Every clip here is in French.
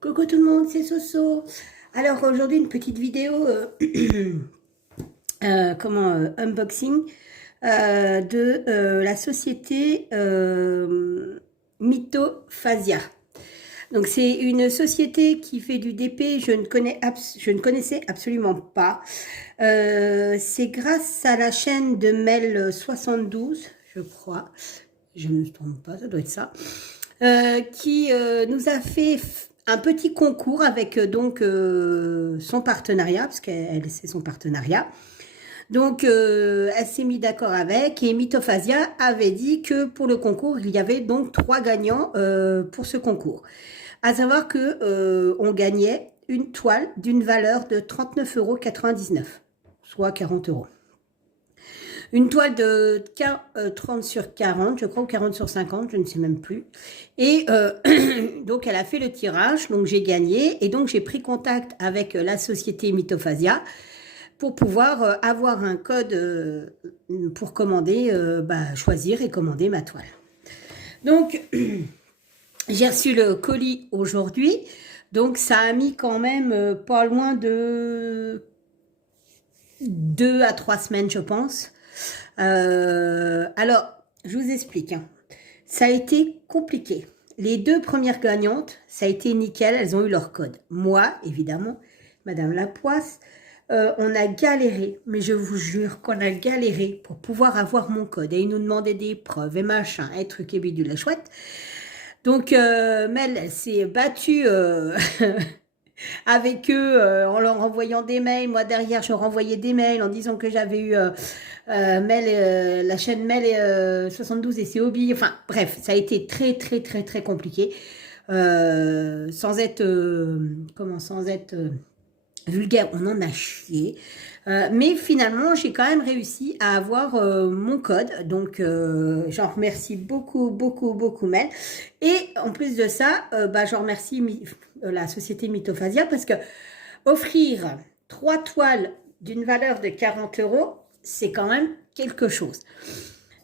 Coucou tout le monde, c'est Soso. Alors aujourd'hui une petite vidéo unboxing de la société Mythophasia. Donc c'est une société qui fait du DP, je ne connaissais absolument pas. C'est grâce à la chaîne de Mel 72, je crois, je ne me trompe pas, ça doit être ça, qui nous a fait un petit concours avec son partenariat, parce qu'elle c'est son partenariat. Donc elle s'est mise d'accord avec et Mythophasia avait dit que pour le concours, il y avait donc 3 gagnants pour ce concours. À savoir que on gagnait une toile d'une valeur de 39,99 €, soit 40 €. Une toile de 30 sur 40, je crois, ou 40 sur 50, je ne sais même plus. Et donc, elle a fait le tirage, donc j'ai gagné. Et donc, j'ai pris contact avec la société Mythophasia pour pouvoir avoir un code pour commander, choisir et commander ma toile. Donc, j'ai reçu le colis aujourd'hui. Donc, ça a mis quand même pas loin de 2 à 3 semaines, je pense. Alors, je vous explique. Ça a été compliqué. Les 2 premières gagnantes, ça a été nickel, elles ont eu leur code. Moi, évidemment, Madame Lapoisse, on a galéré, mais je vous jure qu'on a galéré pour pouvoir avoir mon code. Et ils nous demandaient des preuves et machin, et trucs et bidules, la chouette. Donc, Mel, elle s'est battue avec eux en leur envoyant des mails. Moi, derrière, je renvoyais des mails en disant que j'avais eu la chaîne Mel 72 et ses hobbies. Enfin, bref, ça a été très, très, très, très compliqué. Sans être, vulgaire, on en a chié. Mais finalement, j'ai quand même réussi à avoir mon code. Donc, j'en remercie beaucoup, beaucoup, beaucoup Mel. Et en plus de ça, j'en remercie la société Mythophasia parce que offrir 3 toiles d'une valeur de 40 €, c'est quand même quelque chose.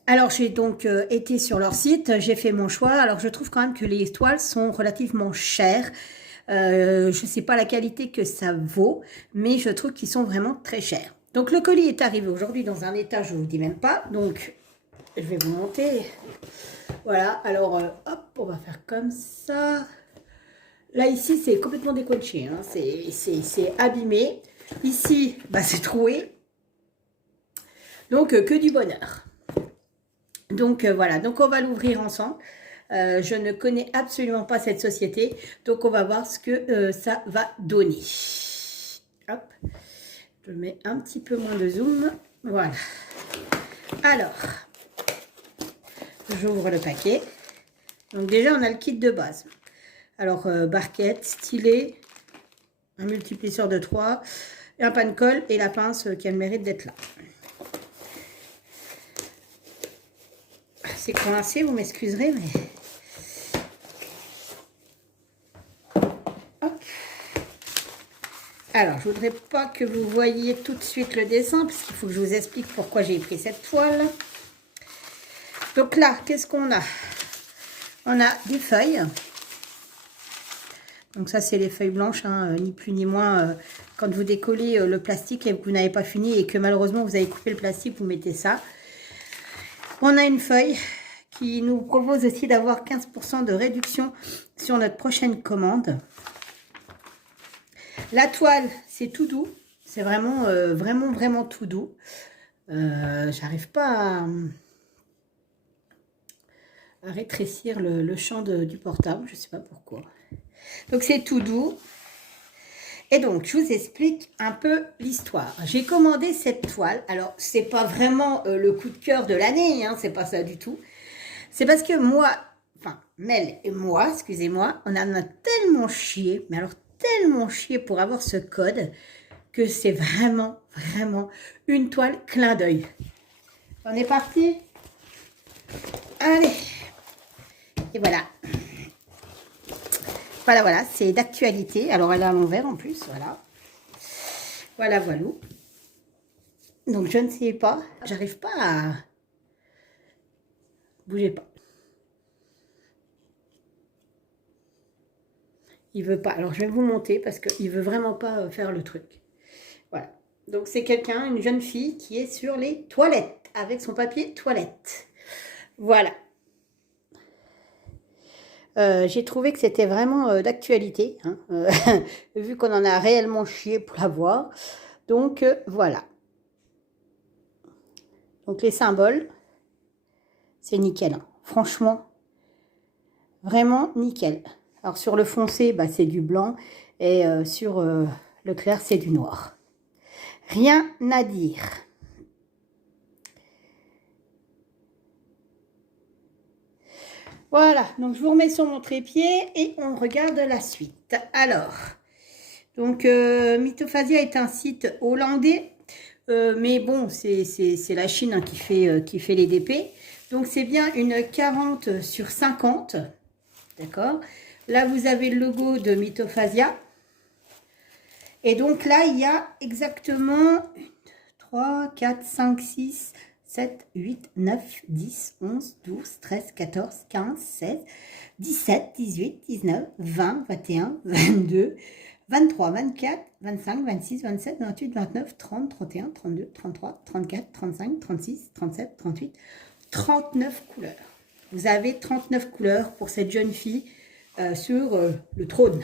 Alors, j'ai donc été sur leur site, j'ai fait mon choix. Alors, je trouve quand même que les toiles sont relativement chères. Je ne sais pas la qualité que ça vaut, mais je trouve qu'ils sont vraiment très chers. Donc, le colis est arrivé aujourd'hui dans un état, je ne vous dis même pas. Donc, je vais vous monter. Voilà, alors, hop, on va faire comme ça. Là, ici, c'est complètement décoché, hein. C'est abîmé. Ici, c'est troué. Donc, que du bonheur. Donc, voilà. Donc, on va l'ouvrir ensemble. Je ne connais absolument pas cette société. Donc, on va voir ce que ça va donner. Hop. Je mets un petit peu moins de zoom. Voilà. Alors, j'ouvre le paquet. Donc, déjà, on a le kit de base. Alors, barquette, stylet, un multiplisseur de 3, un pan-colle et la pince qui a le mérite d'être là. C'est coincé, vous m'excuserez, mais... Hop. Alors, je voudrais pas que vous voyiez tout de suite le dessin, parce qu'il faut que je vous explique pourquoi j'ai pris cette toile. Donc là, qu'est-ce qu'on a? On a des feuilles. Donc ça, c'est les feuilles blanches, hein, ni plus ni moins. Quand vous décollez le plastique et que vous n'avez pas fini et que malheureusement, vous avez coupé le plastique, vous mettez ça. On a une feuille qui nous propose aussi d'avoir 15% de réduction sur notre prochaine commande. La toile, c'est tout doux. C'est vraiment, vraiment, vraiment tout doux. J'arrive pas à rétrécir le champ du portable. Je ne sais pas pourquoi. Donc, c'est tout doux. Et donc, je vous explique un peu l'histoire. J'ai commandé cette toile. Alors, c'est pas vraiment le coup de cœur de l'année, hein, c'est pas ça du tout. C'est parce que moi, enfin, Mel et moi, excusez-moi, on en a tellement chié, mais alors tellement chié pour avoir ce code, que c'est vraiment, vraiment une toile clin d'œil. On est parti? Allez. Et voilà. Voilà, voilà, c'est d'actualité. Alors, elle est à l'envers en plus, voilà. Voilà, voilà. Donc, je ne sais pas. J'arrive pas à... Bougez pas. Il veut pas. Alors, je vais vous monter parce qu'il veut vraiment pas faire le truc. Voilà. Donc, c'est quelqu'un, une jeune fille qui est sur les toilettes avec son papier toilette. Voilà. J'ai trouvé que c'était vraiment d'actualité, hein, vu qu'on en a réellement chié pour l'avoir. Donc, voilà. Donc, les symboles, c'est nickel. Hein. Franchement, vraiment nickel. Alors, sur le foncé, bah, c'est du blanc. Et sur le clair, c'est du noir. Rien à dire. Voilà, donc je vous remets sur mon trépied et on regarde la suite. Alors, donc Mythophasia est un site hollandais, mais bon, c'est la Chine hein, qui fait les DP. Donc c'est bien une 40 sur 50, d'accord. Là, vous avez le logo de Mythophasia. Et donc là, il y a exactement 3, 4, 5, 6... 7, 8, 9, 10, 11, 12, 13, 14, 15, 16, 17, 18, 19, 20, 21, 22, 23, 24, 25, 26, 27, 28, 29, 30, 31, 32, 33, 34, 35, 36, 37, 38, 39 couleurs. Vous avez 39 couleurs pour cette jeune fille sur le trône.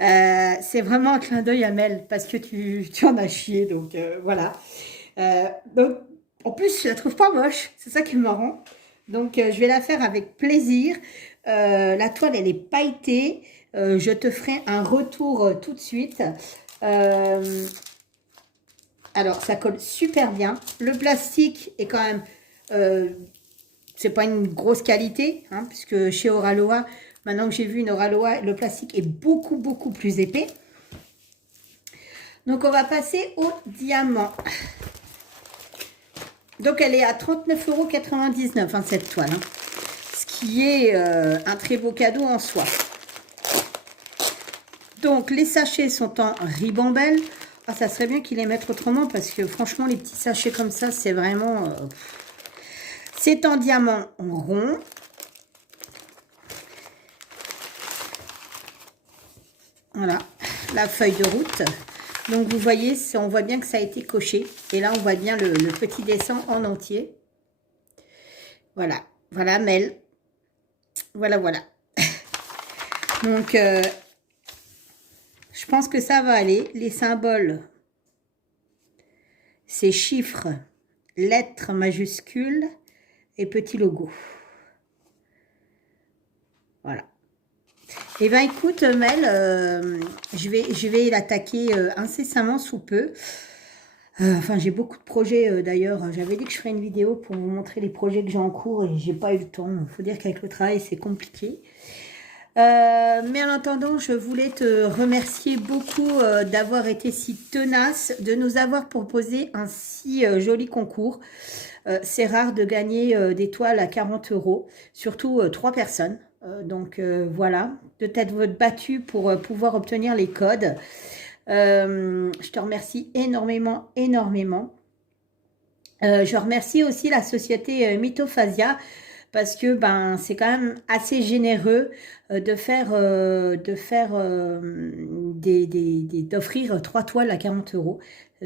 C'est vraiment un clin d'œil à Mel parce que tu en as chié, donc voilà. Donc, en plus, je la trouve pas moche, c'est ça qui est marrant. Donc, je vais la faire avec plaisir. La toile, elle est pailletée. Je te ferai un retour tout de suite. Alors, ça colle super bien. Le plastique est quand même... c'est pas une grosse qualité, hein, puisque chez Oraloa, maintenant que j'ai vu une Oraloa, le plastique est beaucoup, beaucoup plus épais. Donc, on va passer au diamant. Donc, elle est à 39,99 € hein, cette toile. Hein, ce qui est un très beau cadeau en soi. Donc, les sachets sont en ribambelle. Ah, ça serait bien qu'ils les mettent autrement parce que franchement, les petits sachets comme ça, c'est vraiment... c'est en diamant rond. Voilà, la feuille de route. Donc, vous voyez, on voit bien que ça a été coché. Et là, on voit bien le petit dessin en entier. Voilà. Voilà, Mel. Voilà, voilà. Donc, je pense que ça va aller. Les symboles, c'est chiffres, lettres majuscules et petit logo. Voilà. Eh bien, écoute, Mel, je vais l'attaquer incessamment sous peu. Enfin, j'ai beaucoup de projets d'ailleurs. J'avais dit que je ferais une vidéo pour vous montrer les projets que j'ai en cours et j'ai pas eu le temps. Il faut dire qu'avec le travail, c'est compliqué. Mais en attendant, je voulais te remercier beaucoup d'avoir été si tenace, de nous avoir proposé un si joli concours. C'est rare de gagner des toiles à 40 €, surtout 3 personnes. Donc voilà, de t'être battu pour pouvoir obtenir les codes. Je te remercie énormément, énormément. Je remercie aussi la société Mythophasia parce que ben c'est quand même assez généreux d'offrir 3 toiles à 40 €.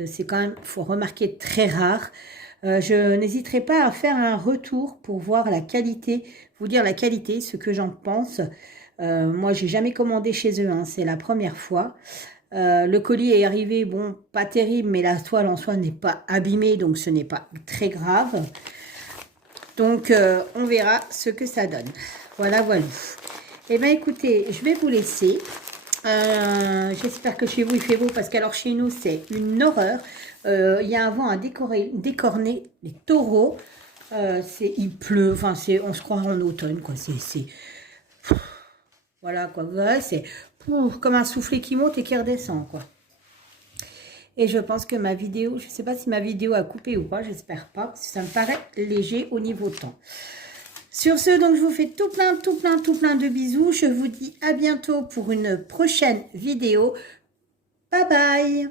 C'est quand même, faut remarquer, très rare. Je n'hésiterai pas à faire un retour pour voir la qualité, vous dire la qualité, ce que j'en pense. Moi, j'ai jamais commandé chez eux, hein, c'est la première fois. Le colis est arrivé, bon, pas terrible, mais la toile en soi n'est pas abîmée, donc ce n'est pas très grave. Donc, on verra ce que ça donne. Voilà, voilà. Eh bien, écoutez, je vais vous laisser. J'espère que chez vous, il fait beau, parce qu'alors, chez nous, c'est une horreur. Il y a un vent à décorner les taureaux. Il pleut, enfin, on se croit en automne, quoi. Voilà, quoi. C'est comme un soufflet qui monte et qui redescend, quoi. Et je pense que ma vidéo, je ne sais pas si ma vidéo a coupé ou pas, j'espère pas, parce que ça me paraît léger au niveau temps. Sur ce, donc, je vous fais tout plein de bisous. Je vous dis à bientôt pour une prochaine vidéo. Bye bye!